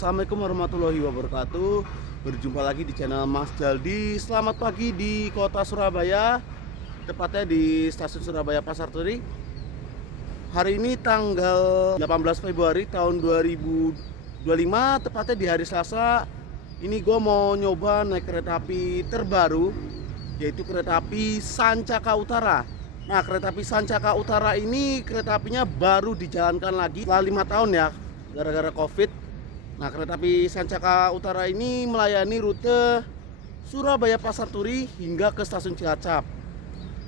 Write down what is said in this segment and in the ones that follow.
Assalamualaikum warahmatullahi wabarakatuh. Berjumpa lagi di channel Mas Jaldi. Selamat pagi di kota Surabaya, tepatnya di stasiun Surabaya Pasar Turi. Hari ini tanggal 18 Februari tahun 2025, tepatnya di hari Selasa. Ini gue mau nyoba naik kereta api terbaru, yaitu kereta api Sancaka Utara. Nah, kereta api Sancaka Utara ini kereta apinya baru dijalankan lagi setelah 5 tahun ya, gara-gara Covid. Nah, kereta api Sancaka Utara ini melayani rute Surabaya Pasar Turi hingga ke stasiun Cilacap.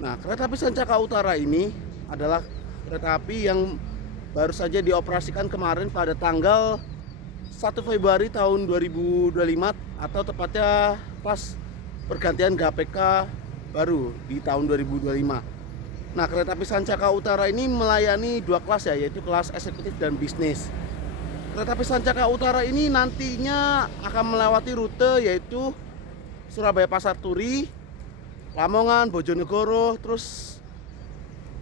Nah, kereta api Sancaka Utara ini adalah kereta api yang baru saja dioperasikan kemarin pada tanggal 1 Februari tahun 2025, atau tepatnya pas pergantian GPK baru di tahun 2025. Nah, kereta api Sancaka Utara ini melayani dua kelas ya, yaitu kelas eksekutif dan bisnis. Kereta api Sancaka Utara ini nantinya akan melewati rute yaitu Surabaya Pasar Turi, Lamongan, Bojonegoro, terus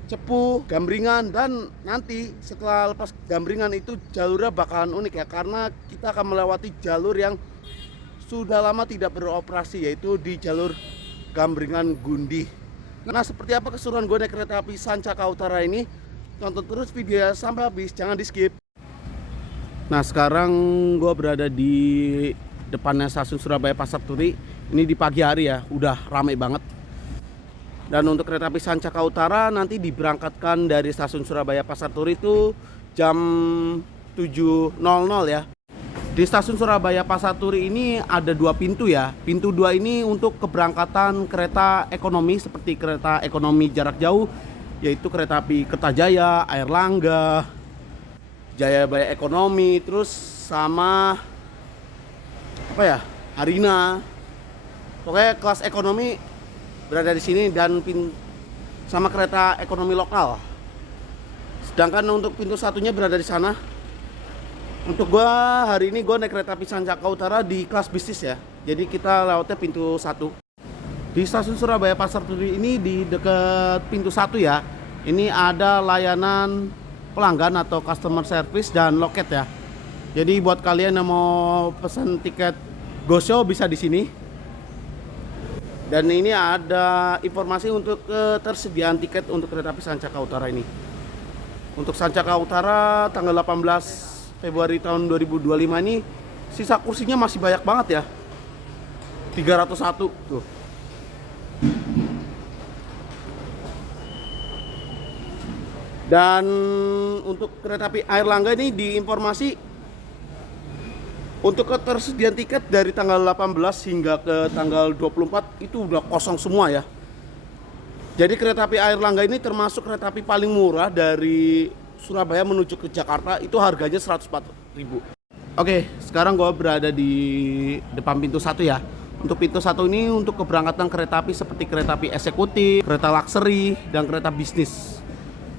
Cepu, Gambringan, dan nanti setelah lepas Gambringan itu jalurnya bakalan unik ya, karena kita akan melewati jalur yang sudah lama tidak beroperasi, yaitu di jalur Gambringan Gundi. Nah, seperti apa keseruan gue naik kereta api Sancaka Utara ini? Tonton terus video sampai habis, jangan di skip. Nah, sekarang gue berada di depannya stasiun Surabaya Pasar Turi. Ini di pagi hari ya, udah ramai banget. Dan untuk kereta api Sancaka Utara nanti diberangkatkan dari stasiun Surabaya Pasar Turi itu jam 7.00 ya. Di stasiun Surabaya Pasar Turi ini ada dua pintu ya. Pintu 2 ini untuk keberangkatan kereta ekonomi seperti kereta ekonomi jarak jauh, yaitu kereta api Kertajaya, Airlangga, Jayabaya Ekonomi, terus sama apa ya, Harina. Pokoknya kelas ekonomi berada di sini, dan sama kereta ekonomi lokal. Sedangkan untuk pintu satunya berada di sana. Untuk gua hari ini gua naik kereta api Sancaka Utara di kelas bisnis ya. Jadi kita lewatnya pintu 1. Di stasiun Surabaya Pasar Turi ini di dekat pintu 1 ya. Ini ada layanan pelanggan atau customer service dan loket ya. Jadi buat kalian yang mau pesan tiket Go Show bisa di sini. Dan ini ada informasi untuk ketersediaan tiket untuk kereta api Sancaka Utara ini. Untuk Sancaka Utara tanggal 18 Februari tahun 2025 ini sisa kursinya masih banyak banget ya. 301 tuh. Dan untuk kereta api Airlangga ini diinformasi untuk ketersediaan tiket dari tanggal 18 hingga ke tanggal 24 itu udah kosong semua ya. Jadi kereta api Airlangga ini termasuk kereta api paling murah dari Surabaya menuju ke Jakarta, itu harganya 104.000. Oke, sekarang gue berada di depan pintu 1 ya. Untuk pintu 1 ini untuk keberangkatan kereta api seperti kereta api eksekutif, kereta luxury, dan kereta bisnis.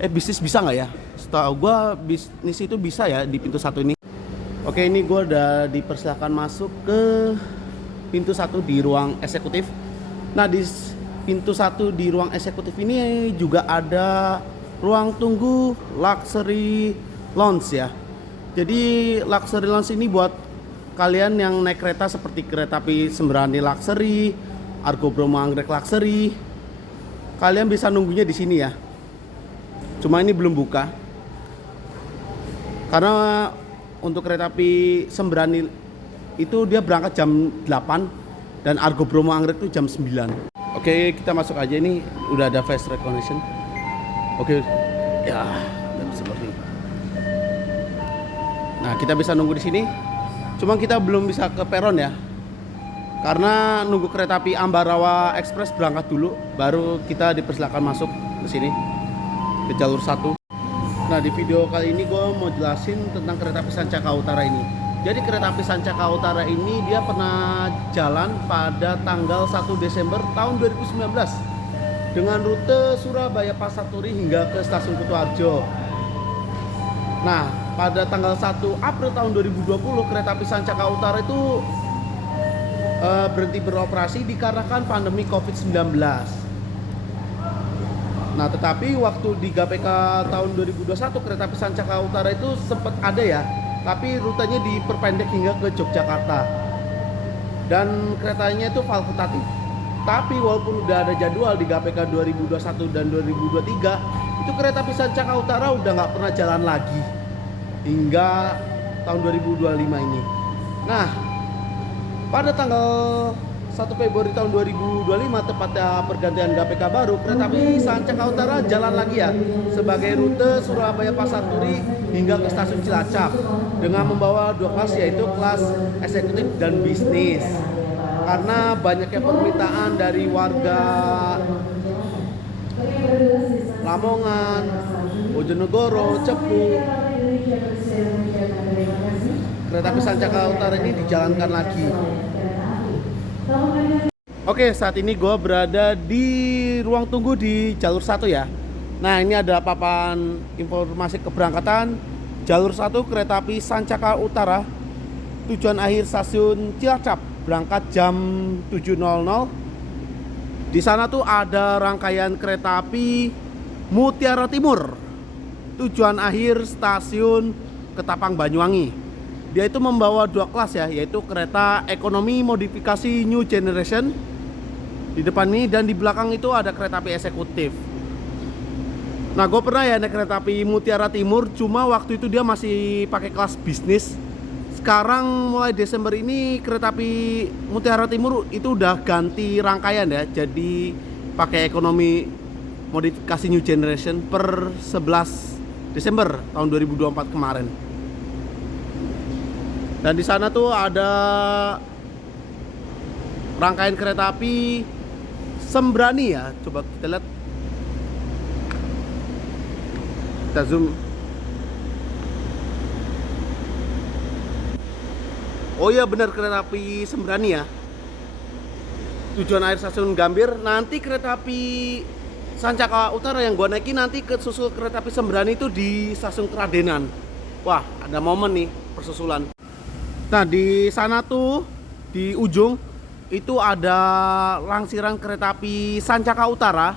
Bisnis bisa nggak ya? Setahu gue bisnis itu bisa ya di pintu 1 ini. Oke, ini gue udah dipersilakan masuk ke pintu 1 di ruang eksekutif. Nah, di pintu 1 di ruang eksekutif ini juga ada ruang tunggu luxury lounge ya. Jadi luxury lounge ini buat kalian yang naik kereta seperti kereta api Sembrani luxury, Argo Bromo Anggrek luxury. Kalian bisa nunggunya di sini ya. Cuma ini belum buka. Karena untuk kereta api Sembrani itu dia berangkat jam 8 dan Argo Bromo Anggrek itu jam 9. Oke, kita masuk aja, ini udah ada face recognition. Oke. Ya, seperti ini. Nah, kita bisa nunggu di sini. Cuma kita belum bisa ke peron ya. Karena nunggu kereta api Ambarawa Express berangkat dulu, baru kita dipersilakan masuk ke sini, ke jalur 1. Nah, di video kali ini gue mau jelasin tentang kereta api Sancaka Utara ini. Jadi kereta api Sancaka Utara ini dia pernah jalan pada tanggal 1 Desember tahun 2019 dengan rute Surabaya Pasar Turi hingga ke stasiun Kutoarjo. Nah, pada tanggal 1 April tahun 2020 kereta api Sancaka Utara itu berhenti beroperasi dikarenakan pandemi Covid-19. Nah, tetapi waktu di GPK tahun 2021 kereta api Sancaka Utara itu sempat ada ya tapi rutenya diperpendek hingga ke Yogyakarta. Dan keretanya itu fakultatif. Tapi walaupun udah ada jadwal di GPK 2021 dan 2023, itu kereta api Sancaka Utara udah nggak pernah jalan lagi hingga tahun 2025 ini. Nah, pada tanggal 1 Februari tahun 2025, tepatnya pergantian GPK baru, kereta api Sancaka Utara jalan lagi ya sebagai rute Surabaya Pasar Turi hingga ke stasiun Cilacap dengan membawa 2 kelas, yaitu kelas eksekutif dan bisnis. Karena banyaknya permintaan dari warga Lamongan, Bojonegoro, Cepu, kereta api Sancaka Utara ini dijalankan lagi. Oke, saat ini gue berada di ruang tunggu di jalur 1 ya. Nah, ini ada papan informasi keberangkatan jalur 1 kereta api Sancaka Utara, tujuan akhir stasiun Cilacap, berangkat jam 7.00. Di sana tuh ada rangkaian kereta api Mutiara Timur, tujuan akhir stasiun Ketapang Banyuwangi. Dia itu membawa 2 kelas ya, yaitu kereta ekonomi modifikasi New Generation di depan ini, dan di belakang itu ada kereta api eksekutif. Nah, gue pernah ya naik kereta api Mutiara Timur, cuma waktu itu dia masih pakai kelas bisnis. Sekarang mulai Desember ini kereta api Mutiara Timur itu udah ganti rangkaian ya, jadi pakai ekonomi modifikasi New Generation per 11 Desember tahun 2024 kemarin. Dan di sana tuh ada rangkaian kereta api Sembrani ya. Coba kita lihat. Kita zoom. Oh iya, benar, kereta api Sembrani ya. Tujuan akhir stasiun Gambir. Nanti kereta api Sancaka Utara yang gua naikin nanti ke susul kereta api Sembrani itu di stasiun Keradenan. Wah, ada momen nih persusulan. Nah, di sana tuh di ujung itu ada langsiran kereta api Sancaka Utara.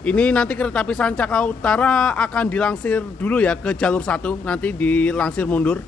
Ini nanti kereta api Sancaka Utara akan dilangsir dulu ya ke jalur 1, nanti dilangsir mundur.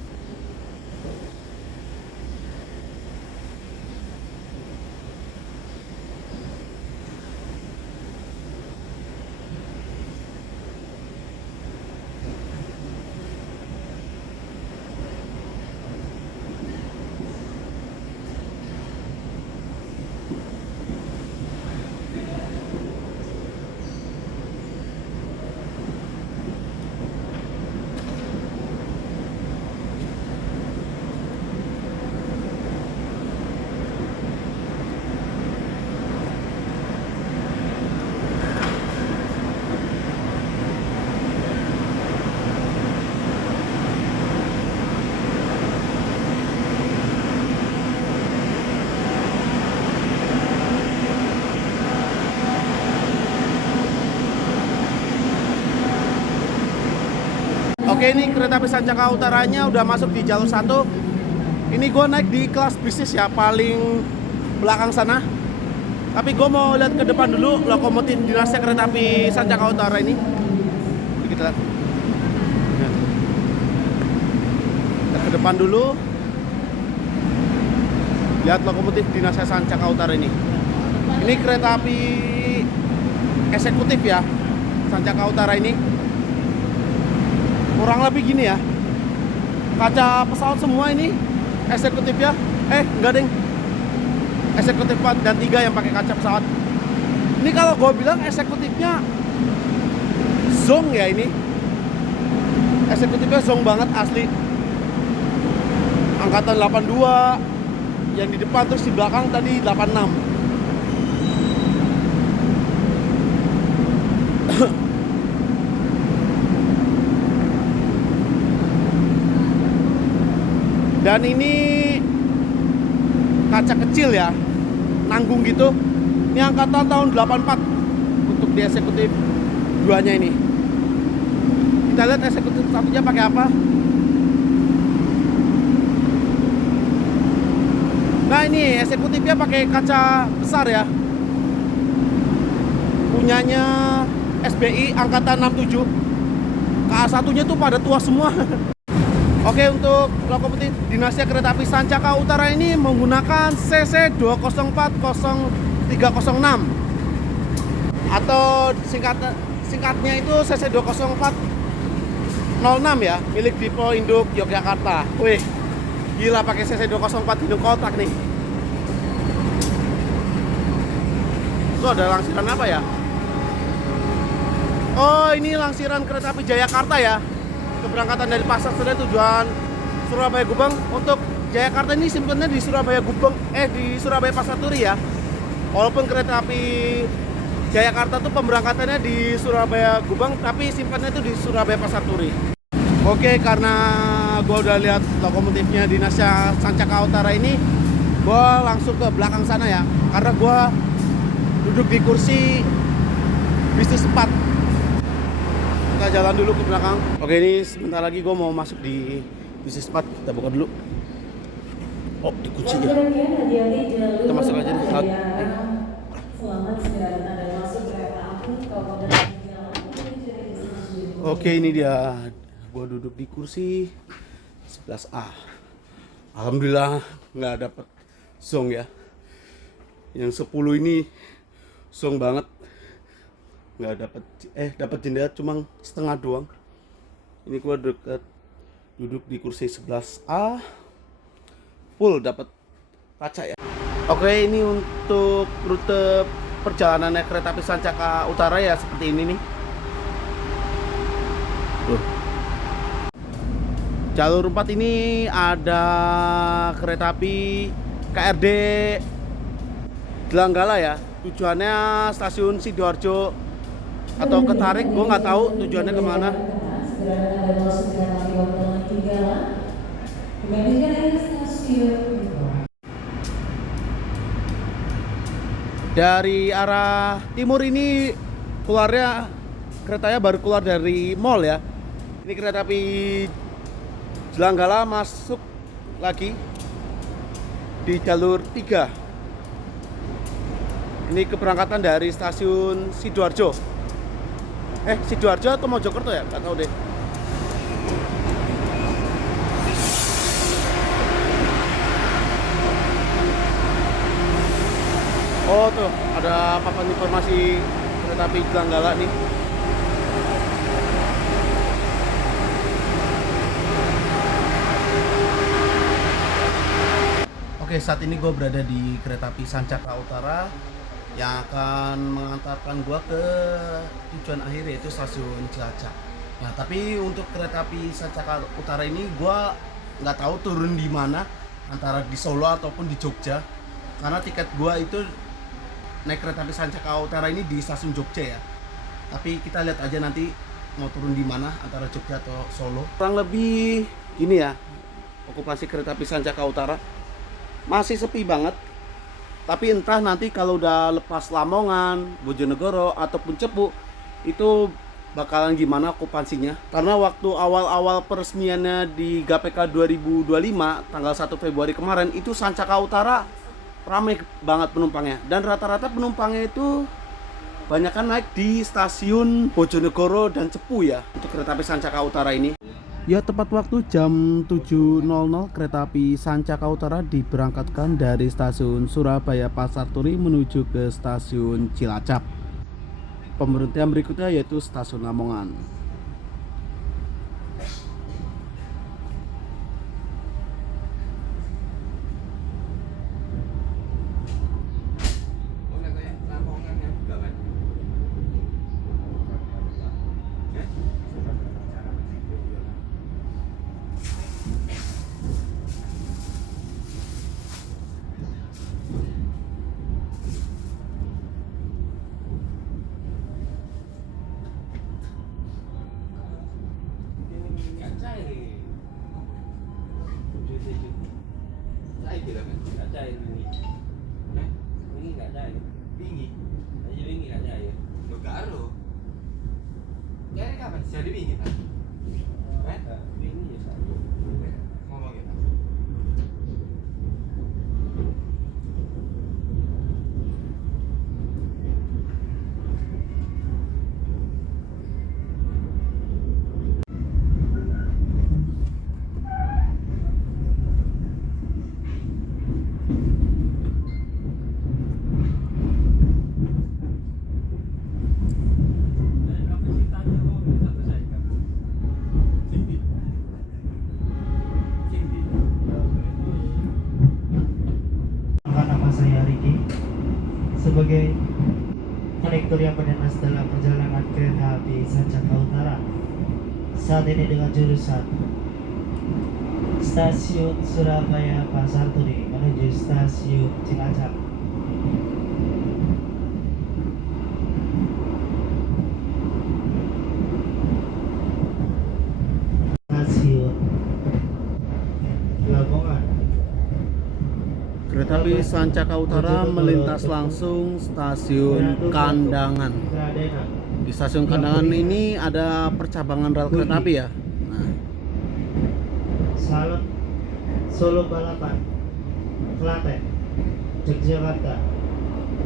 Oke, ini kereta api Sancaka Utaranya udah masuk di jalur 1. Ini gue naik di kelas bisnis ya, paling belakang sana. Tapi gue mau lihat ke depan dulu lokomotif dinasnya kereta api Sancaka Utara ini. Kita lihat. Kita ke depan dulu. Lihat lokomotif dinasnya Sancaka Utara ini. Ini kereta api eksekutif ya, Sancaka Utara ini. Kurang lebih gini ya, kaca pesawat semua ini eksekutif ya. Enggak deng, eksekutif 4 dan 3 yang pakai kaca pesawat. Ini kalau gue bilang eksekutifnya zong ya, ini eksekutifnya zong banget asli. Angkatan 82 yang di depan, terus di belakang tadi 86. Dan ini kaca kecil ya, nanggung gitu. Ini angkatan tahun 84 untuk di eksekutif 2-nya ini. Kita lihat eksekutif 1-nya pakai apa. Nah, ini eksekutifnya pakai kaca besar ya. Punyanya SBI angkatan 67. KA1-nya tuh pada tua semua. Oke, untuk lokomotif dinasti kereta api Sancaka Utara ini menggunakan CC 20400306 atau singkatnya itu CC 20406 ya, milik Dipo Induk Yogyakarta. Wih, gila pakai CC 204 hidung kotak nih. Itu ada langsiran apa ya? Oh, ini langsiran kereta api Jayakarta ya. Keberangkatan dari Pasar Senen tujuan Surabaya Gubeng. Untuk Jayakarta ini simpennya di Surabaya Gubeng, di Surabaya Pasar Turi ya. Walaupun kereta api Jayakarta tuh pemberangkatannya di Surabaya Gubeng, tapi simpannya itu di Surabaya Pasar Turi. Oke, karena gua udah lihat lokomotifnya dinasnya Sancaka Utara ini, gua langsung ke belakang sana ya. Karena gua duduk di kursi bisnis 4. Kita jalan dulu ke belakang. Oke, ini sebentar lagi gue mau masuk di bisnis 4. Kita buka dulu. Oh, dikunci ya. Kita masuk aja nih. Oke, ini dia. Gue duduk di kursi 11A. Alhamdulillah nggak dapet song ya. Yang 10 ini song banget. Nggak dapat jendela cuma setengah doang. Ini gua duduk di kursi 11A, full dapat kaca ya. Oke, ini untuk rute perjalanannya kereta api Sancaka Utara ya, seperti ini nih. Jalur 4 ini ada kereta api KRD Jelanggala ya, tujuannya stasiun Sidoarjo atau ketarik, gue nggak tahu tujuannya kemana. Dari arah timur ini keluarnya keretanya baru keluar dari mall ya. Ini kereta api Jelanggala masuk lagi di jalur 3. Ini keberangkatan dari stasiun Sidoarjo. Sidoarjo atau Mojokerto ya? Gak tahu deh. Oh tuh, ada papan informasi kereta api Jelanggala nih. Oke, saat ini gue berada di kereta api Sancaka Utara yang akan mengantarkan gua ke tujuan akhir, yaitu stasiun Cilacap. Nah, tapi untuk kereta api Sancaka Utara ini gua nggak tahu turun di mana, antara di Solo ataupun di Jogja. Karena tiket gua itu naik kereta api Sancaka Utara ini di stasiun Jogja ya. Tapi kita lihat aja nanti mau turun di mana, antara Jogja atau Solo. Kurang lebih gini ya, okupasi kereta api Sancaka Utara masih sepi banget. Tapi entah nanti kalau udah lepas Lamongan, Bojonegoro ataupun Cepu, itu bakalan gimana okupansinya. Karena waktu awal-awal peresmiannya di GPK 2025 tanggal 1 Februari kemarin, itu Sancaka Utara ramai banget penumpangnya. Dan rata-rata penumpangnya itu banyak kan naik di stasiun Bojonegoro dan Cepu ya, untuk kereta api Sancaka Utara ini. Ya, tepat waktu jam 7.00 kereta api Sancaka Utara diberangkatkan dari stasiun Surabaya Pasar Turi menuju ke stasiun Cilacap. Pemberhentian berikutnya yaitu stasiun Lamongan. Jadi dingin kan? Dingin ya saya. Ngomongin. sebagai konektor yang berdinas dalam perjalanan kereta api Sancaka Utara. Saat ini dengan jurusan Stasiun Surabaya Pasar Turi menuju Stasiun Cilacap. Stasiun Lamongan. Kereta api Sancaka Utara melintas langsung stasiun Kandangan. Keradenan. Di stasiun Kandangan ini ada percabangan rel kereta api ya. Nah, Salem, Solo Balapan, Klaten, Yogyakarta,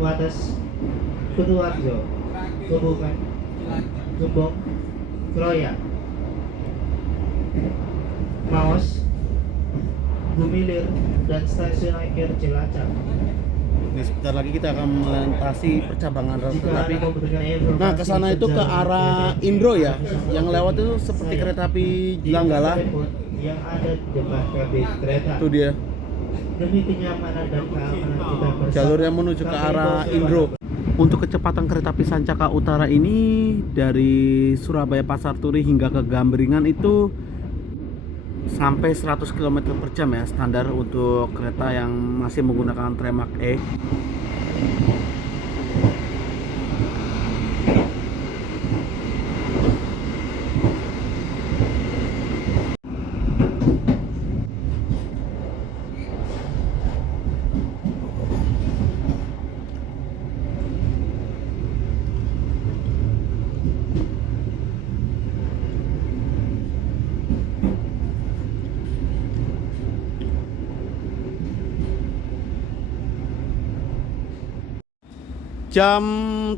Wates, Kutuarjo, Kebumen, Gembong, Kroya, Maos, Gumilir, dan Stasiun Akhir Cilacap. ini sebentar lagi kita akan melintasi percabangan rel Jika kereta api. Anda membutuhkan informasi Nah, ke sana itu ke perjalanan arah kereta api, Indro ya. Yang lewat itu seperti Saya kereta api di Langgala. telepon yang ada di depan kabin kereta. Itu dia. Demi kenyamanan dan keamanan kita bersama. Jalur yang menuju ke arah Indro. Untuk kecepatan kereta api Sancaka Utara ini dari Surabaya Pasar Turi hingga ke Gambringan itu sampai 100 km per jam ya, standar untuk kereta yang masih menggunakan Tremax E. Jam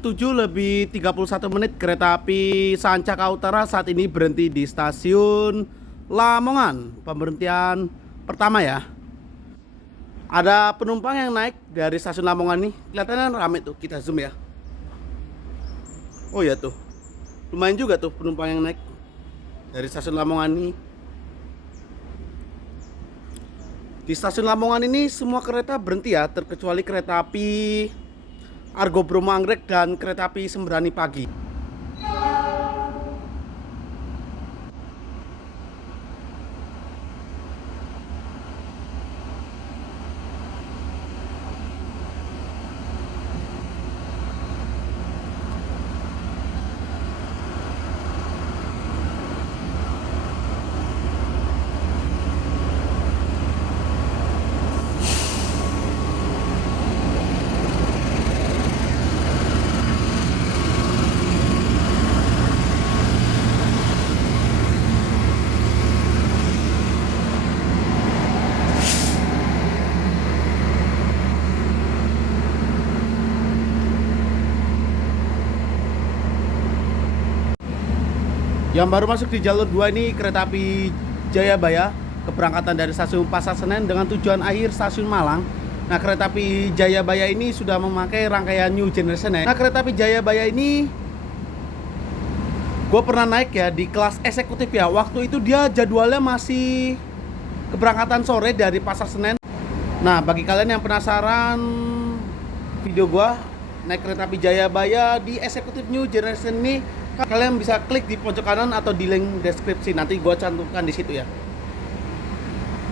7:31 kereta api Sancaka Utara saat ini berhenti di stasiun Lamongan. Pemberhentian pertama ya. Ada penumpang yang naik dari stasiun Lamongan nih. Kelihatannya rame tuh, kita zoom ya. Oh ya tuh. Lumayan juga tuh penumpang yang naik dari stasiun Lamongan nih. Di stasiun Lamongan ini semua kereta berhenti ya, terkecuali kereta api Argo Bromo Anggrek dan kereta api Sembrani Pagi. Yang baru masuk di jalur 2 ini kereta api Jayabaya, keberangkatan dari stasiun Pasar Senen dengan tujuan akhir stasiun Malang. Nah, kereta api Jayabaya ini sudah memakai rangkaian New Generation ya. Nah, kereta api Jayabaya ini gue pernah naik ya di kelas eksekutif ya. Waktu itu dia jadwalnya masih keberangkatan sore dari Pasar Senen. Nah, bagi kalian yang penasaran video gue naik kereta api Jayabaya di eksekutif New Generation ini, kalian bisa klik di pojok kanan atau di link deskripsi, nanti gue cantumkan di situ ya.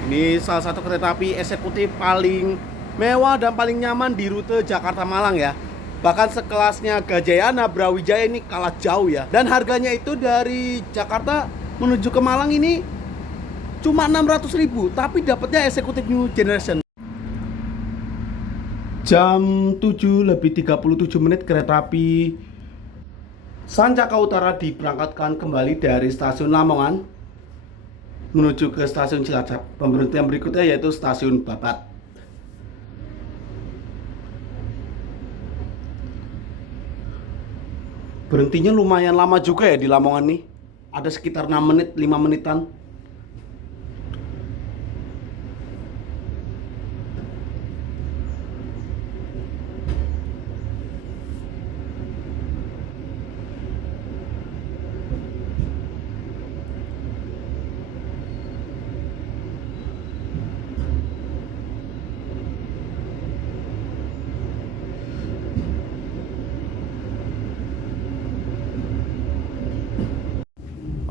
Ini salah satu kereta api eksekutif paling mewah dan paling nyaman di rute Jakarta Malang ya. Bahkan sekelasnya Gajayana, Brawijaya ini kalah jauh ya. Dan harganya itu dari Jakarta menuju ke Malang ini cuma 600.000, tapi dapatnya eksekutif New Generation. Jam 7:37 kereta api Sancaka Utara diberangkatkan kembali dari stasiun Lamongan menuju ke stasiun Cilacap. Pemberhentian berikutnya yaitu stasiun Babat. Berhentinya lumayan lama juga ya di Lamongan nih. Ada sekitar 6 menit, 5 menitan.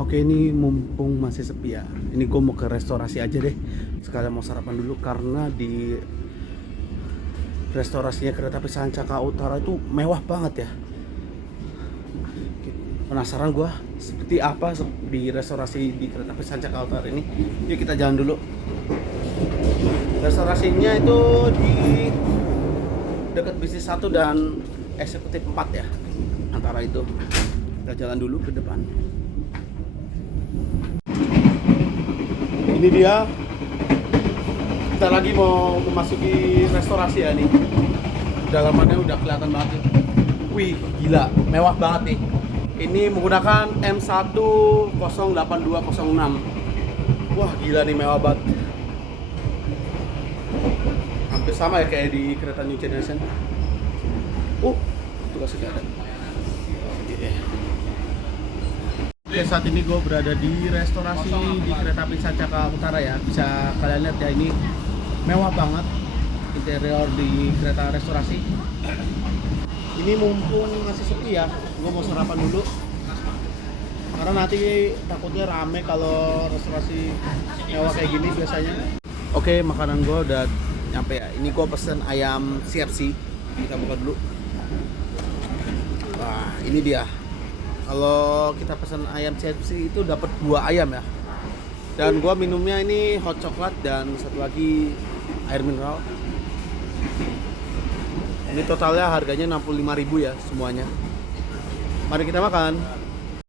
Oke, ini mumpung masih sepi ya. Ini gue mau ke restorasi aja deh. Sekalian mau sarapan dulu karena di restorasinya kereta api Sancaka Utara itu mewah banget ya. Penasaran gue seperti apa di restorasi di kereta api Sancaka Utara ini. Yuk kita jalan dulu. Restorasinya itu di dekat bisnis 1 dan eksekutif 4 ya. Antara itu. Kita jalan dulu ke depan. Ini dia. Kita lagi mau memasuki restorasi ya nih. Dalamannya udah kelihatan banget. Wih, gila, mewah banget nih. Ini menggunakan M1-08206. Wah, gila nih, mewah banget. Hampir sama ya kayak di kereta New Generation. Itu kasih ada. Oke, saat ini gue berada di restorasi di kereta api Sancaka Utara ya. Bisa kalian lihat ya, ini mewah banget interior di kereta restorasi. Ini mumpung masih sepi ya, gue mau sarapan dulu karena nanti takutnya rame kalau restorasi mewah kayak gini biasanya. Oke, makanan gue udah nyampe ya. Ini gue pesen ayam CFC. Kita buka dulu. Wah, ini dia. Kalau kita pesan ayam CFC itu dapat 2 ayam ya. Dan gua minumnya ini hot coklat dan satu lagi air mineral. Ini totalnya harganya 65.000 ya semuanya. Mari kita makan.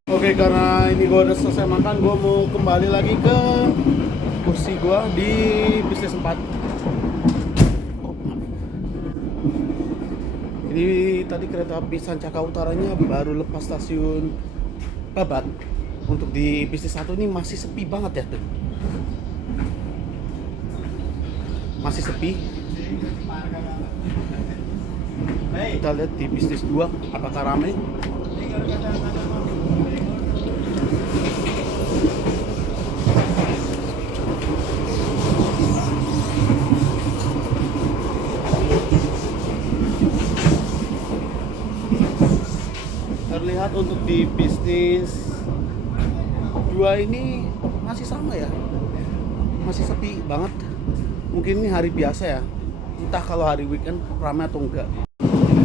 Oke, karena ini gua udah selesai makan, gua mau kembali lagi ke kursi gua di bisnis 4. Ini tadi kereta api Sancaka Utaranya baru lepas stasiun Babat. Untuk di bisnis 1 ini masih sepi banget ya tuh. Masih sepi. Kita lihat di bisnis 2 apakah ramai. Terlihat untuk di bisnis 2 ini masih sama ya, masih sepi banget. Mungkin ini hari biasa ya, entah kalau hari weekend ramai atau enggak.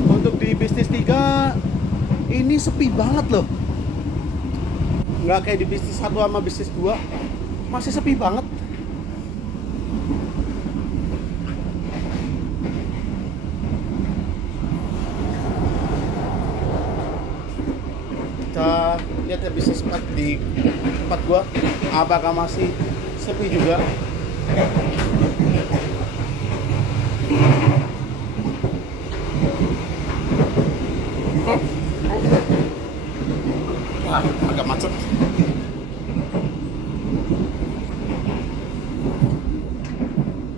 Untuk di bisnis 3 ini sepi banget loh, nggak kayak di bisnis 1 sama bisnis 2, masih sepi banget. Kita lihat ya bisnis 4 di tempat gua apakah masih sepi juga. Wah, agak macet.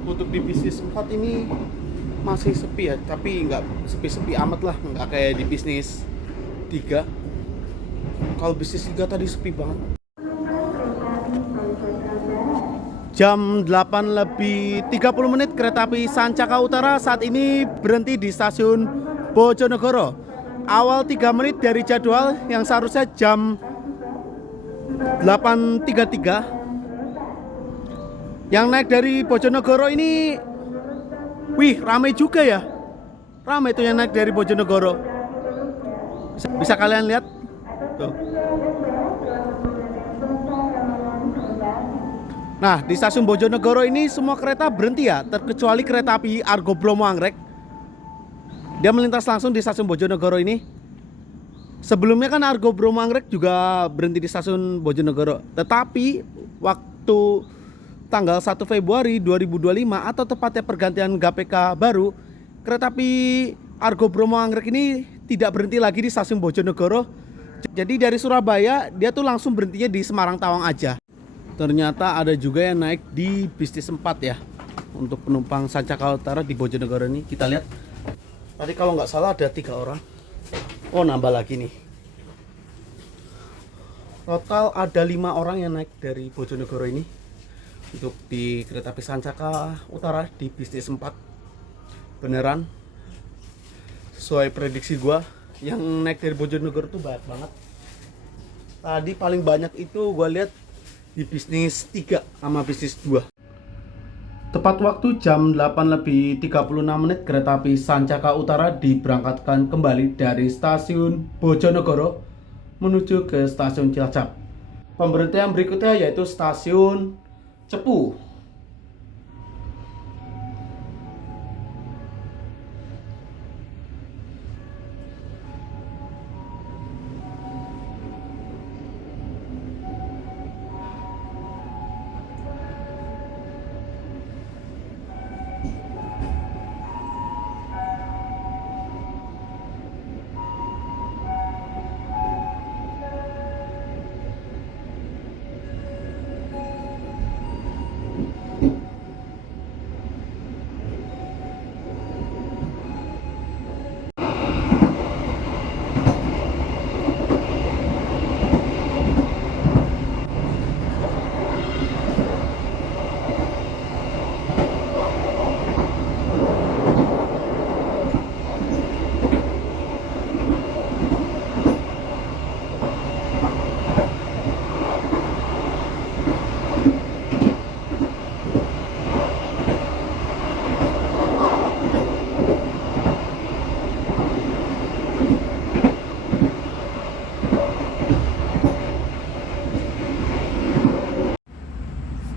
Untuk di bisnis 4 ini masih sepi ya, tapi nggak sepi-sepi amat lah, nggak kayak di bisnis 3. Kalau bisnis 3 tadi sepi banget. Jam 8:30 kereta api Sancaka Utara saat ini berhenti di stasiun Bojonegoro. Awal 3 menit dari jadwal yang seharusnya jam 8.33. Yang naik dari Bojonegoro ini, wih, ramai juga ya. Ramai itu yang naik dari Bojonegoro. Bisa kalian lihat tuh. Nah, di stasiun Bojonegoro ini semua kereta berhenti ya, terkecuali kereta api Argo Bromo Anggrek. Dia melintas langsung di stasiun Bojonegoro ini. Sebelumnya kan Argo Bromo Anggrek juga berhenti di stasiun Bojonegoro. Tetapi waktu tanggal 1 Februari 2025 atau tepatnya pergantian GPK baru, kereta api Argo Bromo Anggrek ini tidak berhenti lagi di stasiun Bojonegoro. Jadi dari Surabaya dia tuh langsung berhentinya di Semarang Tawang aja. Ternyata ada juga yang naik di bisnis 4 ya. Untuk penumpang Sancaka Utara di Bojonegoro ini kita lihat. Tadi kalau nggak salah ada 3 orang. Oh, nambah lagi nih. Total ada 5 orang yang naik dari Bojonegoro ini untuk di kereta api Sancaka Utara di bisnis 4. Beneran sesuai prediksi gua, yang naik dari Bojonegoro tuh banyak banget. Tadi paling banyak itu gue lihat di bisnis 3 sama bisnis 2. Tepat waktu jam 8:36 kereta api Sancaka Utara diberangkatkan kembali dari stasiun Bojonegoro menuju ke stasiun Cilacap. Pemberhentian berikutnya yaitu stasiun Cepu.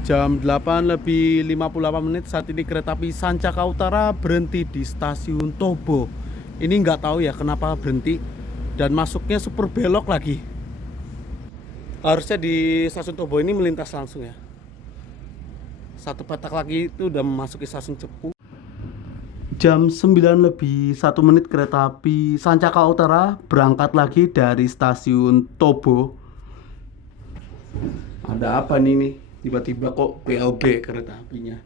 Jam 8:58 saat ini kereta api Sancaka Utara berhenti di stasiun Tobo. Ini nggak tahu ya kenapa berhenti dan masuknya super belok lagi. Harusnya di stasiun Tobo ini melintas langsung ya. Satu petak lagi itu udah memasuki stasiun Cepu. Jam 9:01 kereta api Sancaka Utara berangkat lagi dari stasiun Tobo. Ada apa nih? Tiba-tiba kok PLB kereta apinya.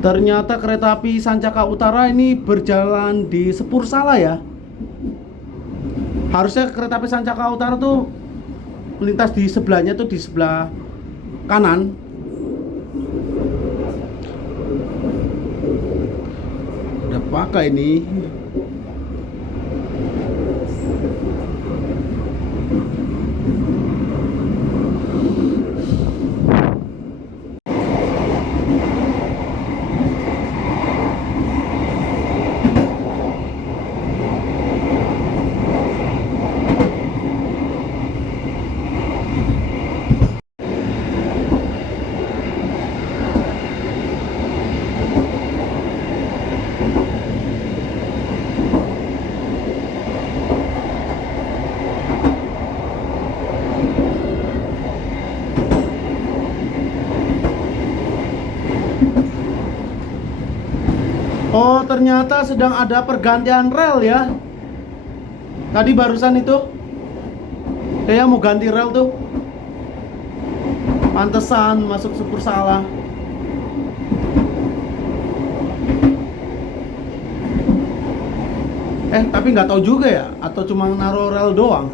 Ternyata kereta api Sancaka Utara ini berjalan di sepur salah ya. Harusnya kereta api Sancaka Utara tuh melintas di sebelahnya tuh di sebelah kanan. Udah pakai ini. Oh, ternyata sedang ada pergantian rel ya. Tadi barusan itu kayak mau ganti rel tuh. Pantesan masuk sepur salah. Tapi nggak tahu juga ya, atau cuma naruh rel doang.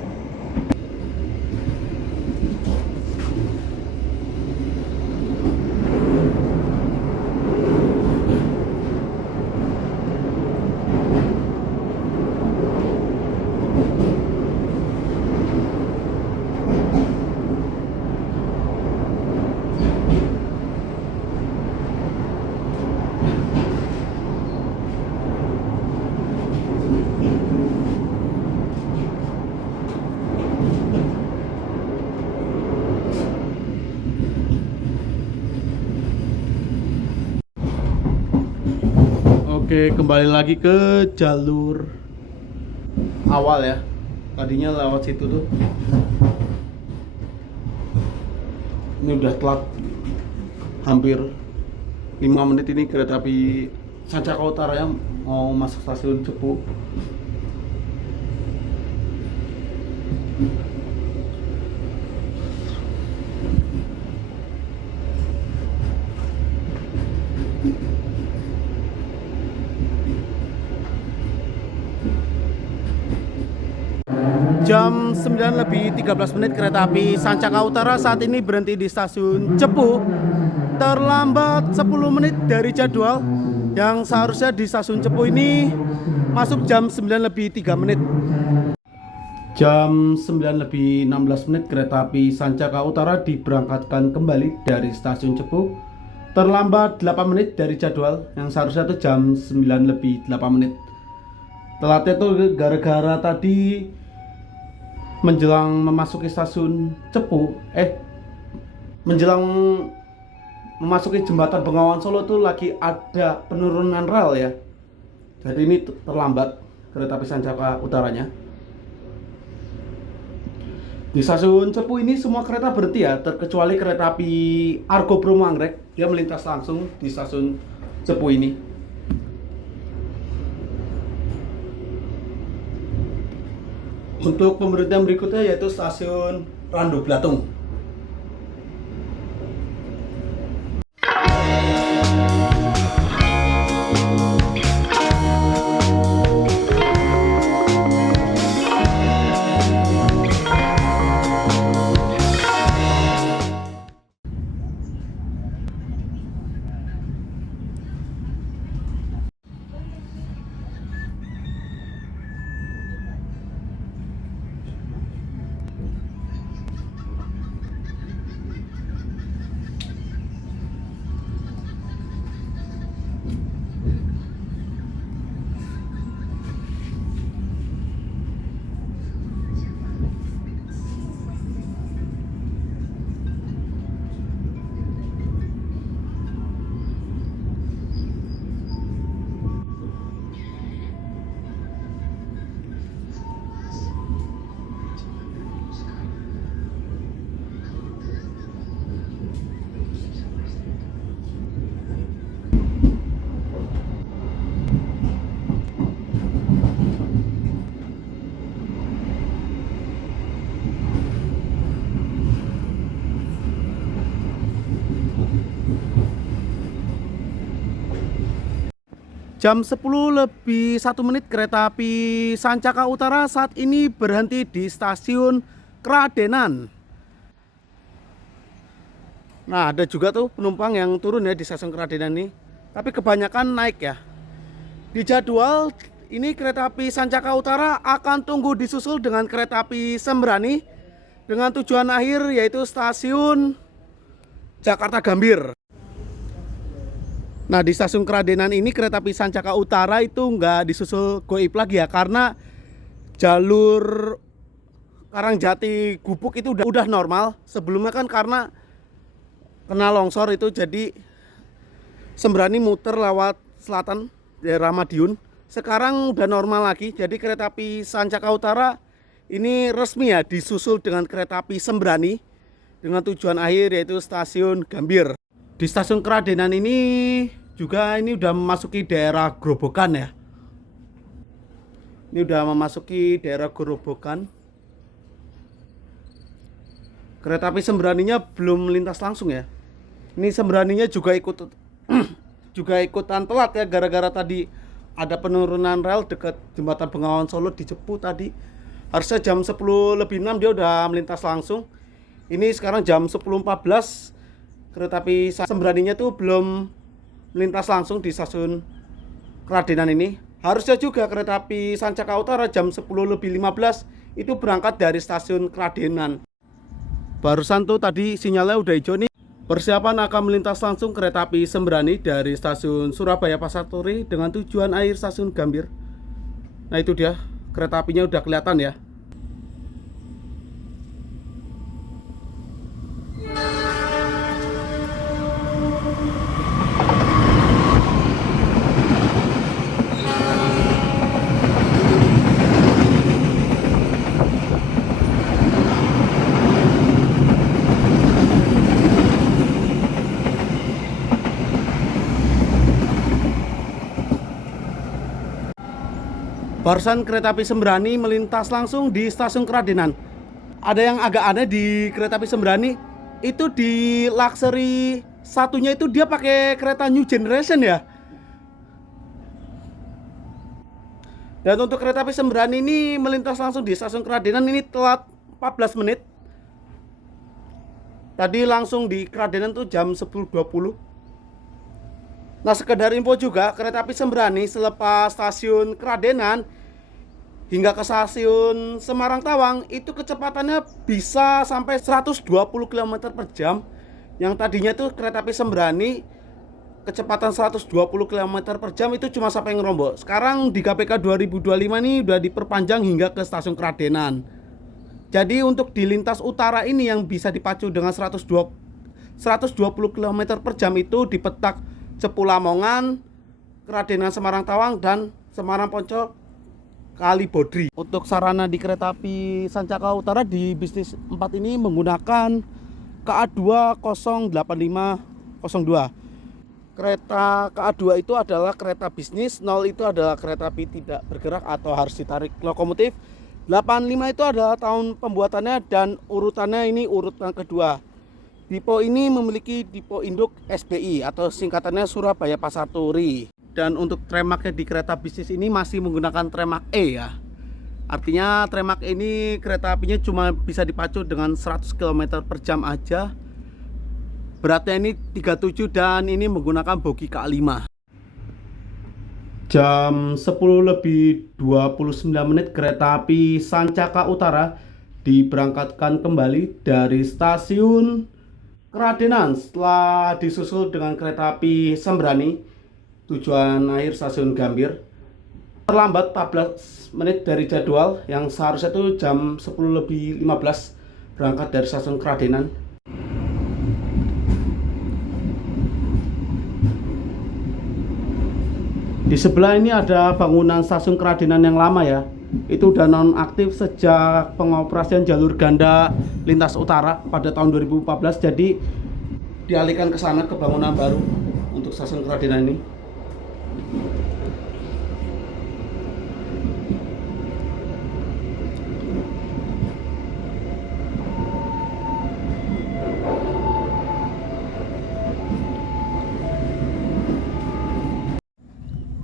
Oke, kembali lagi ke jalur awal ya. Tadinya lewat situ tuh. Ini udah telat hampir 5 menit ini kereta api Sancaka Utara yang mau masuk stasiun Cepu. Jam 9 lebih 13 menit kereta api Sancaka Utara saat ini berhenti di stasiun Cepu. Terlambat 10 menit dari jadwal yang seharusnya di stasiun Cepu ini masuk jam 9 lebih 3 menit. Jam 9 lebih 16 menit kereta api Sancaka Utara diberangkatkan kembali dari stasiun Cepu. Terlambat 8 menit dari jadwal yang seharusnya itu jam 9 lebih 8 menit. Telatnya itu gara-gara tadi menjelang memasuki stasiun Cepu, menjelang memasuki jembatan Bengawan Solo itu lagi ada penurunan rel ya. Jadi ini terlambat kereta api Sancaka Utaranya. Di stasiun Cepu ini semua kereta berhenti ya, terkecuali kereta api Argo Bromo Anggrek. Dia melintas langsung di stasiun Cepu ini. Untuk pemberhentian berikutnya yaitu stasiun Randu Blatung. Jam 10 lebih 1 menit kereta api Sancaka Utara saat ini berhenti di stasiun Kradenan. Nah, ada juga tuh penumpang yang turun ya di stasiun Kradenan ini. Tapi kebanyakan naik ya. Di jadwal ini kereta api Sancaka Utara akan tunggu disusul dengan kereta api Sembrani dengan tujuan akhir yaitu stasiun Jakarta Gambir. Nah, di stasiun Kradenan ini kereta api Sancaka Utara itu nggak disusul goib lagi ya, karena jalur Karangjati Gubuk itu udah normal. Sebelumnya kan karena kena longsor itu, jadi Sembrani muter lewat selatan daerah Madiun. Sekarang udah normal lagi, jadi kereta api Sancaka Utara ini resmi ya disusul dengan kereta api Sembrani dengan tujuan akhir yaitu stasiun Gambir. Di stasiun Kradenan ini juga ini udah memasuki daerah Grobogan ya. Ini udah memasuki daerah Grobogan. Kereta api Sembraninya belum melintas langsung ya. Ini Sembraninya juga ikutan telat ya, gara-gara tadi ada penurunan rel dekat jembatan Bengawan Solo di Cepu tadi. Harusnya jam 10 lebih 6 dia udah melintas langsung. Ini sekarang jam 10.14. Kereta api Sembraninya tuh belum melintas langsung di stasiun Kradenan ini. Harusnya juga kereta api Sancaka Utara jam 10 lebih 15 itu berangkat dari stasiun Kradenan. Barusan tuh tadi sinyalnya udah hijau nih. Persiapan akan melintas langsung kereta api Sembrani dari stasiun Surabaya Pasar Turi dengan tujuan akhir stasiun Gambir. Nah itu dia, kereta apinya udah kelihatan ya. Barusan kereta api Sembrani melintas langsung di stasiun Kradenan. Ada yang agak aneh di kereta api Sembrani, itu di luxury satunya itu dia pakai kereta new generation ya. Dan untuk kereta api Sembrani ini melintas langsung di stasiun Keradenan ini telat 14 menit. Tadi langsung di Keradenan tuh jam 10.20. Nah, sekedar info juga, kereta api Sembrani selepas stasiun Keradenan hingga ke stasiun Semarang Tawang itu kecepatannya bisa sampai 120 km per jam. Yang tadinya tuh kereta api Sembrani kecepatan 120 km per jam itu cuma sampai Ngerombok. Sekarang di KPK 2025 ini udah diperpanjang hingga ke stasiun Keradenan. Jadi untuk di lintas utara ini yang bisa dipacu dengan 120 km per jam itu di petak Cepu Lamongan, Keradenan Semarang Tawang, dan Semarang Poncol Kalibodri. Untuk sarana di kereta api Sancaka Utara di bisnis 4 ini menggunakan KA2 08502. Kereta KA2 itu adalah kereta bisnis, 0 itu adalah kereta api tidak bergerak atau harus ditarik lokomotif. 85 itu adalah tahun pembuatannya dan urutannya ini urutan kedua. Dipo ini memiliki Dipo Induk SBI atau singkatannya Surabaya Pasar Turi. Dan untuk tremaknya di kereta bisnis ini masih menggunakan tremak E ya. Artinya tremak ini kereta apinya cuma bisa dipacu dengan 100 km per jam aja. Beratnya ini 37 dan ini menggunakan bogi K5. Jam 10:29 kereta api Sancaka Utara diberangkatkan kembali dari stasiun Keradenan setelah disusul dengan kereta api Sembrani tujuan akhir stasiun Gambir. Terlambat 14 menit dari jadwal yang seharusnya itu jam 10:15 berangkat dari stasiun Keradenan. Di sebelah ini ada bangunan stasiun Keradenan yang lama ya. Itu udah nonaktif sejak pengoperasian jalur ganda lintas utara pada tahun 2014. Jadi dialihkan ke sana ke bangunan baru untuk stasiun Keradenan ini.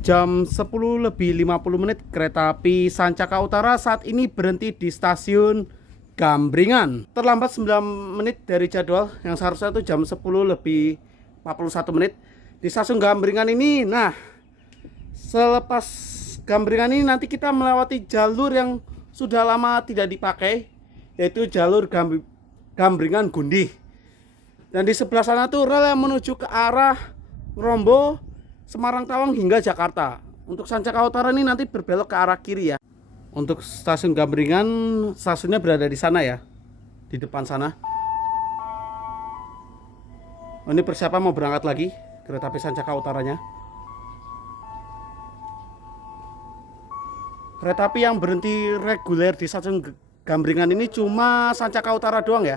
Jam 10:50 kereta api Sancaka Utara saat ini berhenti di stasiun Gambringan. Terlambat 9 menit dari jadwal yang seharusnya itu jam 10:41 di stasiun Gambringan ini. Nah, selepas Gambringan ini nanti kita melewati jalur yang sudah lama tidak dipakai, yaitu jalur Gambringan Gundih. Dan di sebelah sana tuh rel yang menuju ke arah Rombo, Semarang Tawang hingga Jakarta. Untuk Sancaka Utara ini nanti berbelok ke arah kiri ya. Untuk stasiun Gambringan, stasiunnya berada di sana ya, di depan sana. Ini persiapan mau berangkat lagi kereta api Sancaka Utaranya. Kereta api yang berhenti reguler di stasiun Gambringan ini cuma Sancaka Utara doang ya.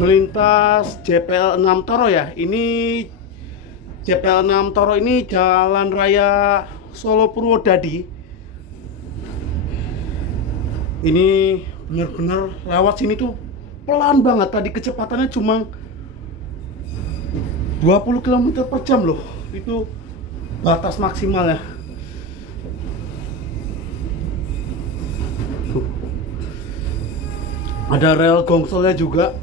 melintas JPL 6 Toro ya. Ini JPL 6 Toro ini jalan raya Solo Purwodadi. Ini bener-bener lewat sini tuh pelan banget. Tadi kecepatannya cuma 20 km per jam loh. Itu batas maksimalnya. Ada rel gongsolnya juga.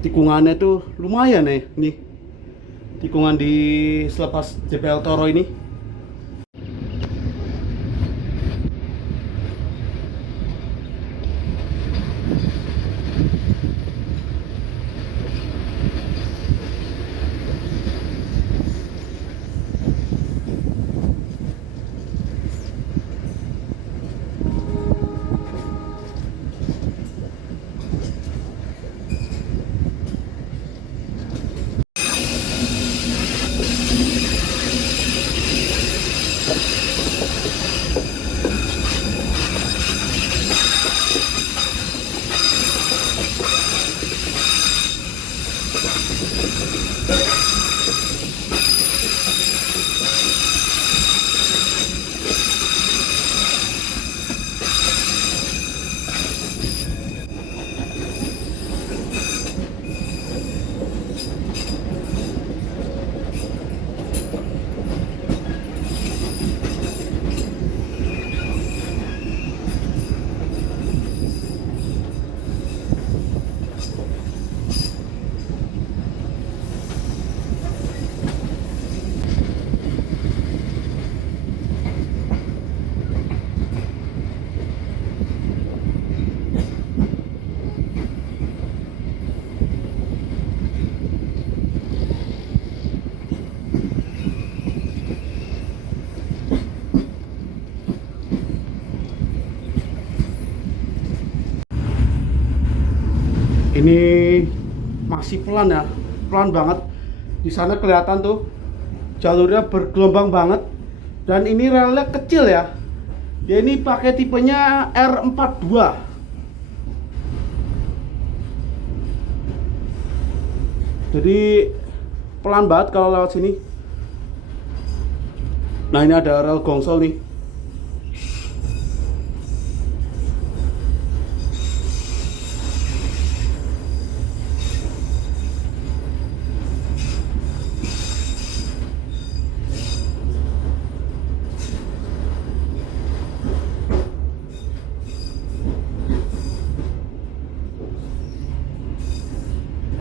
Tikungannya tuh lumayan ya nih. Tikungan di selepas JPL Toro ini. Ini masih pelan ya, pelan banget. Di sana kelihatan tuh jalurnya bergelombang banget. Dan ini relnya kecil ya. Dia ini pakai tipenya R42. Jadi pelan banget kalau lewat sini. Nah, ini ada rel gongsol nih.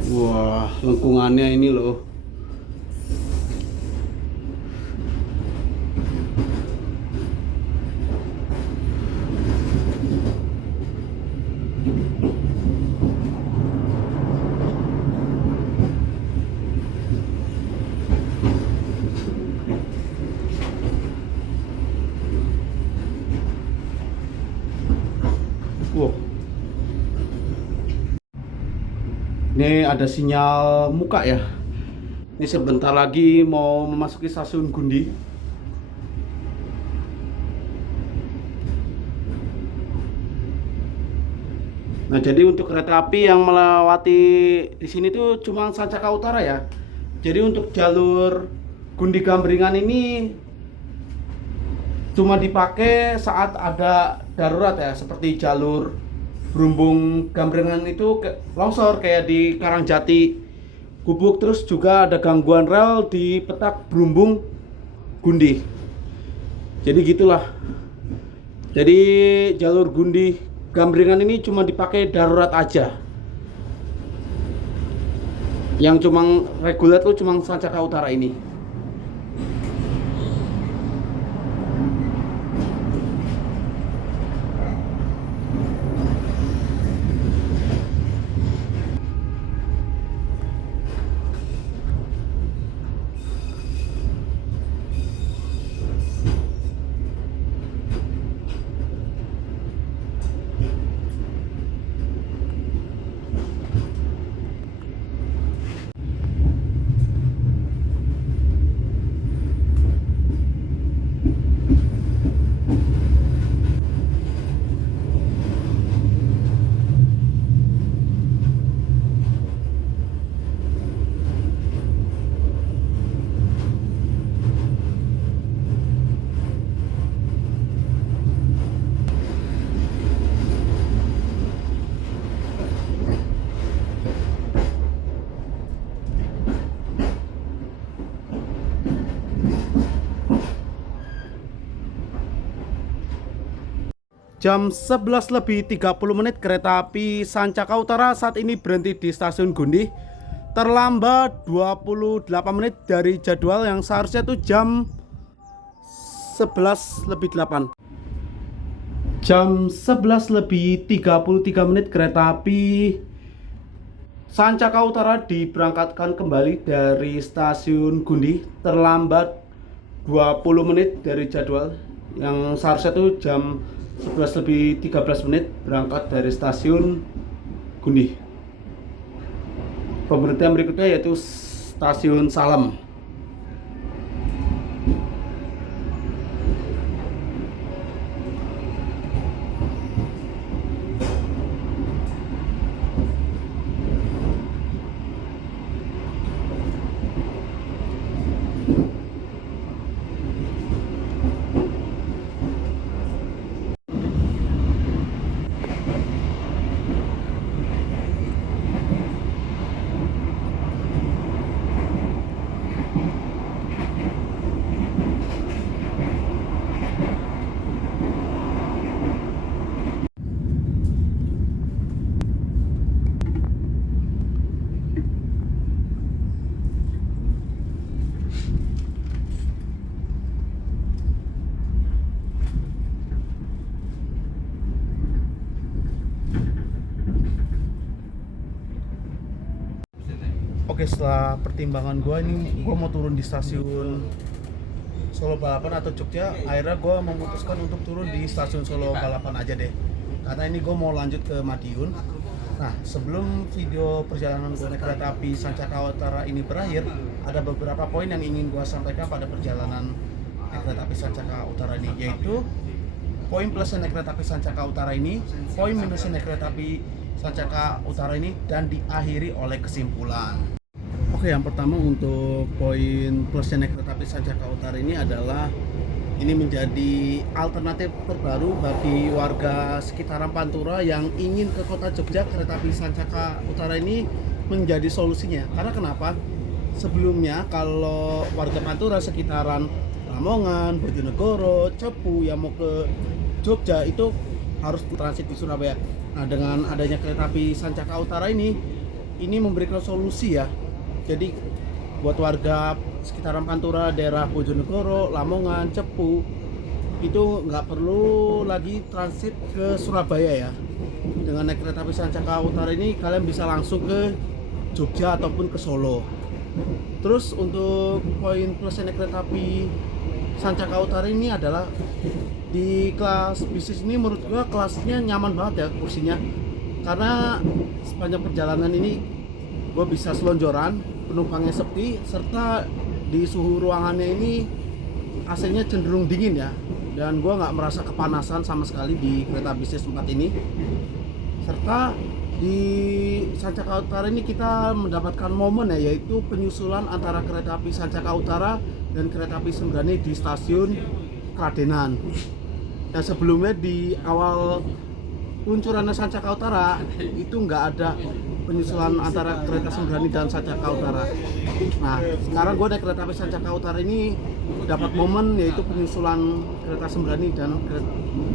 Wah, lengkungannya ini loh. Wow. Ini ada sinyal muka ya. Ini sebentar lagi mau memasuki stasiun Gundi. Nah, jadi untuk kereta api yang melewati di sini tuh cuma Sancaka Utara ya. Jadi untuk jalur Gundi Gambringan ini cuma dipakai saat ada darurat ya, seperti jalur Brumbung Gambringan itu longsor kayak di Karangjati Gubuk, terus juga ada gangguan rel di Petak Brumbung Gundi. Jadi gitulah. Jadi jalur Gundi Gambringan ini cuma dipakai darurat aja. Yang cuma reguler tuh cuma Sancaka Utara ini. Jam 11 lebih 30 menit kereta api Sancaka Utara saat ini berhenti di stasiun Gundih. Terlambat 28 menit dari jadwal yang seharusnya itu jam 11 lebih 8. Jam 11 lebih 33 menit kereta api Sancaka Utara diberangkatkan kembali dari stasiun Gundih. Terlambat 20 menit dari jadwal yang seharusnya itu jam 11 lebih 13 menit berangkat dari stasiun Gundih. Pemberhentian berikutnya yaitu stasiun Salem. Oke, setelah pertimbangan gue ini, gue mau turun di stasiun Solo Balapan atau Jogja. Akhirnya gue memutuskan untuk turun di stasiun Solo Balapan aja deh, karena ini gue mau lanjut ke Madiun. Nah, sebelum video perjalanan gue naik kereta api Sancaka Utara ini berakhir, ada beberapa poin yang ingin gue sampaikan pada perjalanan naik kereta api Sancaka Utara ini, yaitu poin plusnya naik kereta api Sancaka Utara ini, poin minusnya naik kereta api Sancaka Utara ini, dan diakhiri oleh kesimpulan. Oke, yang pertama untuk poin plusnya naik kereta api Sancaka Utara ini adalah ini menjadi alternatif terbaru bagi warga sekitaran Pantura yang ingin ke kota Jogja. Kereta api Sancaka Utara ini menjadi solusinya. Karena kenapa? Sebelumnya kalau warga Pantura sekitaran Lamongan, Bojonegoro, Cepu yang mau ke Jogja itu harus transit di Surabaya. Nah, dengan adanya kereta api Sancaka Utara ini memberikan solusi ya. Jadi buat warga sekitaran Pantura, daerah Bojonegoro, Lamongan, Cepu itu nggak perlu lagi transit ke Surabaya ya. Dengan naik kereta api Sancaka Utara ini kalian bisa langsung ke Jogja ataupun ke Solo. Terus untuk poin plus naik kereta api Sancaka Utara ini adalah di kelas bisnis ini menurut gua kelasnya nyaman banget ya kursinya. Karena sepanjang perjalanan ini gue bisa selonjoran, penumpangnya sepi, serta di suhu ruangannya ini AC-nya cenderung dingin ya, dan gue nggak merasa kepanasan sama sekali di kereta bisnis 4 ini. Serta di Sancaka Utara ini kita mendapatkan momen ya, yaitu penyusulan antara kereta api Sancaka Utara dan kereta api Sembrani di stasiun Kradenan. Nah, sebelumnya di awal peluncurannya Sancaka Utara itu nggak ada penyusulan antara kereta Sembrani dan Sancaka Utara. Nah, sekarang gue naik kereta api Sancaka Utara ini dapat momen yaitu penyusulan kereta Sembrani dan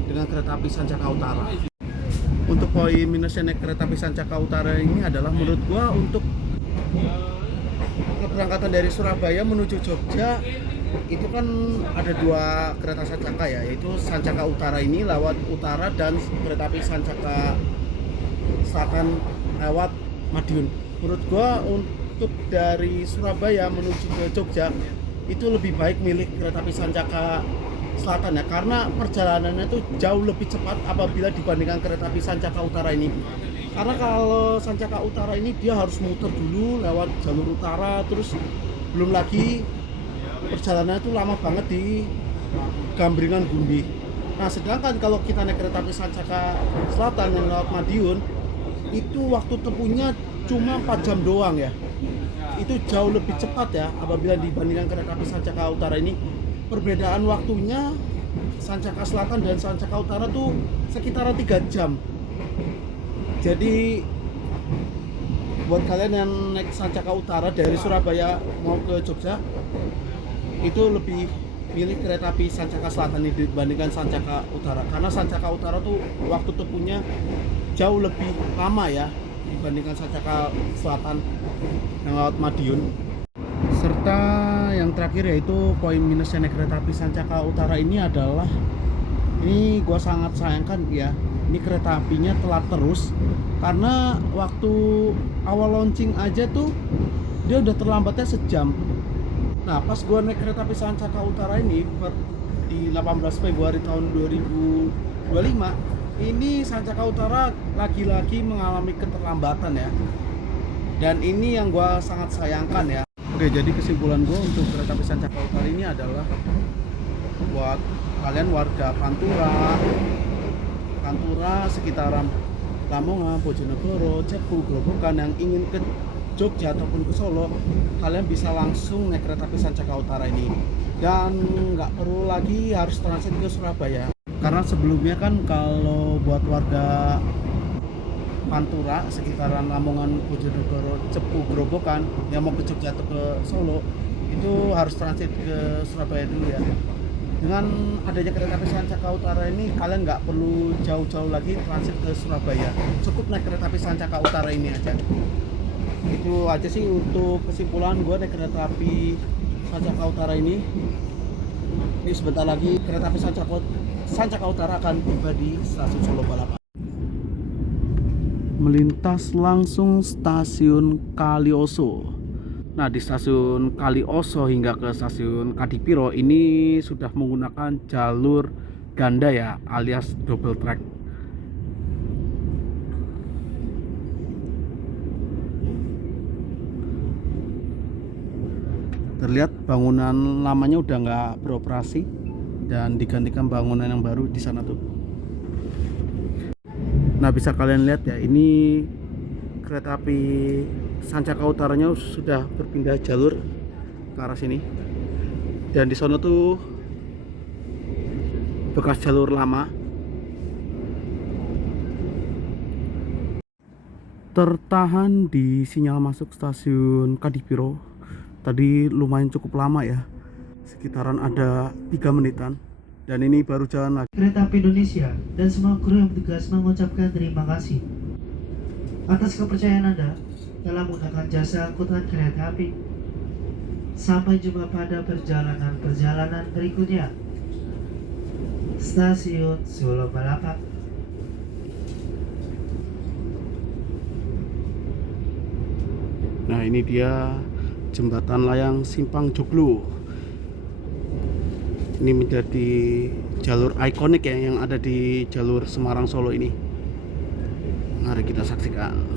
dengan kereta api Sancaka Utara. Untuk poin minusnya naik kereta api Sancaka Utara ini adalah menurut gue untuk keberangkatan dari Surabaya menuju Jogja itu kan ada 2 kereta Sancaka ya, yaitu Sancaka Utara ini lewat utara dan kereta api Sancaka Selatan lewat Madiun. Menurut gua untuk dari Surabaya menuju ke Jogja itu lebih baik milik kereta api Sancaka Selatan ya, karena perjalanannya itu jauh lebih cepat apabila dibandingkan kereta api Sancaka Utara ini. Karena kalau Sancaka Utara ini dia harus muter dulu lewat jalur utara, terus belum lagi perjalanan itu lama banget di Gambringan Gundih. Nah, sedangkan kalau kita naik kereta api Sancaka Selatan yang lewat Madiun itu waktu tempuhnya cuma 4 jam doang ya. Itu jauh lebih cepat ya apabila dibandingkan kereta api Sancaka Utara ini. Perbedaan waktunya Sancaka Selatan dan Sancaka Utara tuh sekitaran 3 jam. Jadi buat kalian yang naik Sancaka Utara dari Surabaya mau ke Jogja itu lebih pilih kereta api Sancaka Selatan ini dibandingkan Sancaka Utara, karena Sancaka Utara tuh waktu tempuhnya jauh lebih lama ya dibandingkan Sancaka Selatan yang lewat Madiun. Serta yang terakhir yaitu poin minusnya naik kereta api Sancaka Utara ini adalah, ini gua sangat sayangkan ya, ini kereta apinya telat terus, karena waktu awal launching aja tuh dia udah terlambatnya sejam. Nah, pas gua naik kereta api Sancaka Utara ini di 18 Februari tahun 2025, ini Sancaka Utara lagi-lagi mengalami keterlambatan ya. Dan ini yang gua sangat sayangkan ya. Oke, jadi kesimpulan gua untuk kereta api Sancaka Utara ini adalah buat kalian warga Pantura sekitaran Lamongan, Bojonegoro, Cepu, Grobogan yang ingin ke Jogja ataupun ke Solo, kalian bisa langsung naik kereta api Sancaka Utara ini, dan nggak perlu lagi harus transit ke Surabaya. Karena sebelumnya kan kalau buat warga Pantura sekitaran Lamongan, Bojonegoro, Cepu, Grobogan yang mau ke Jogja atau ke Solo, itu harus transit ke Surabaya dulu ya. Dengan adanya kereta api Sancaka Utara ini, kalian nggak perlu jauh-jauh lagi transit ke Surabaya, cukup naik kereta api Sancaka Utara ini aja. Itu aja sih untuk kesimpulan gue naik kereta api Sancaka Utara ini. Ini sebentar lagi kereta api Sancaka Utara akan tiba di stasiun Solo Balapan. Melintas langsung stasiun Kalioso. Nah, di stasiun Kalioso hingga ke stasiun Kadipiro ini sudah menggunakan jalur ganda ya, alias double track. Terlihat bangunan lamanya udah nggak beroperasi dan digantikan bangunan yang baru di sana tuh. Nah, bisa kalian lihat ya, ini kereta api Sancaka Utaranya sudah berpindah jalur ke arah sini, dan di sana tuh bekas jalur lama. Tertahan di sinyal masuk stasiun Kadipiro tadi lumayan cukup lama ya, sekitaran ada 3 menitan, dan ini baru jalan lagi. Kereta Api Indonesia dan semua kru yang bertugas mengucapkan terima kasih atas kepercayaan Anda dalam menggunakan jasa angkutan kereta api. Sampai jumpa pada perjalanan berikutnya. Stasiun Solo Balapan. Nah, ini dia jembatan layang Simpang Joglo. Ini menjadi jalur ikonik ya yang ada di jalur Semarang Solo ini. Mari kita saksikan.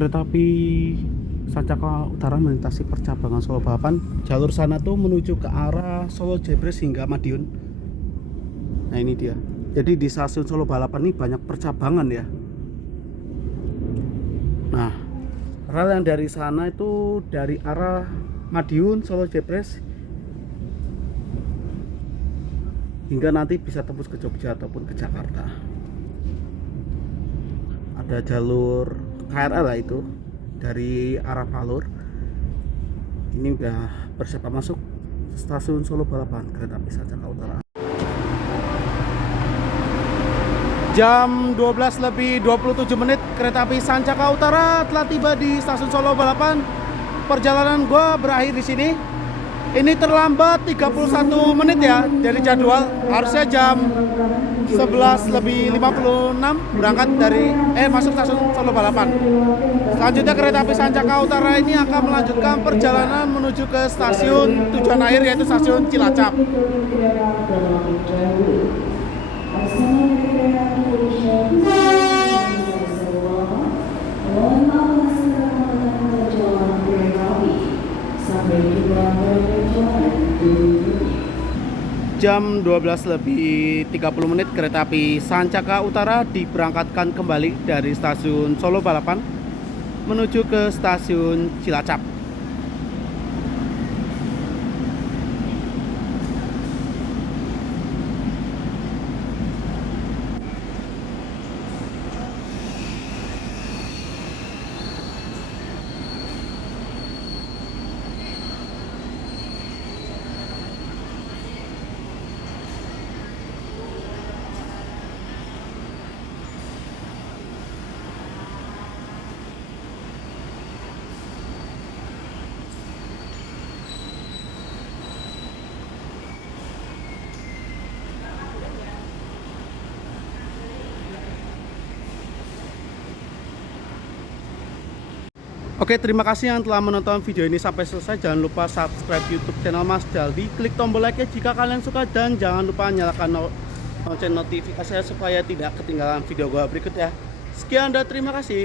kereta api Sancaka Utara melintasi percabangan Solo Balapan. Jalur sana tuh menuju ke arah Solo Jebres hingga Madiun. Nah ini dia. Jadi di stasiun Solo Balapan ini banyak percabangan ya. Nah, rel yang dari sana itu dari arah Madiun, Solo Jebres hingga nanti bisa tembus ke Jogja ataupun ke Jakarta. Ada jalur KRL lah itu dari arah Palur. Ini udah bersiap masuk stasiun Solo Balapan kereta api Sancaka Utara. Jam 12:27 kereta api Sancaka Utara telah tiba di stasiun Solo Balapan. Perjalanan gua berakhir di sini. Ini terlambat 31 menit ya dari jadwal. Harusnya jam 11:56 berangkat dari masuk stasiun Solo Balapan. Selanjutnya kereta api Sancaka Utara ini akan melanjutkan perjalanan menuju ke stasiun tujuan akhir yaitu stasiun Cilacap. Jam 12:30 kereta api Sancaka Utara diberangkatkan kembali dari stasiun Solo Balapan menuju ke stasiun Cilacap. Oke, terima kasih yang telah menonton video ini sampai selesai. Jangan lupa subscribe YouTube channel Mas Jaldi, klik tombol like jika kalian suka, dan jangan lupa nyalakan lonceng notifikasinya supaya tidak ketinggalan video gua berikut ya. Sekian dan terima kasih.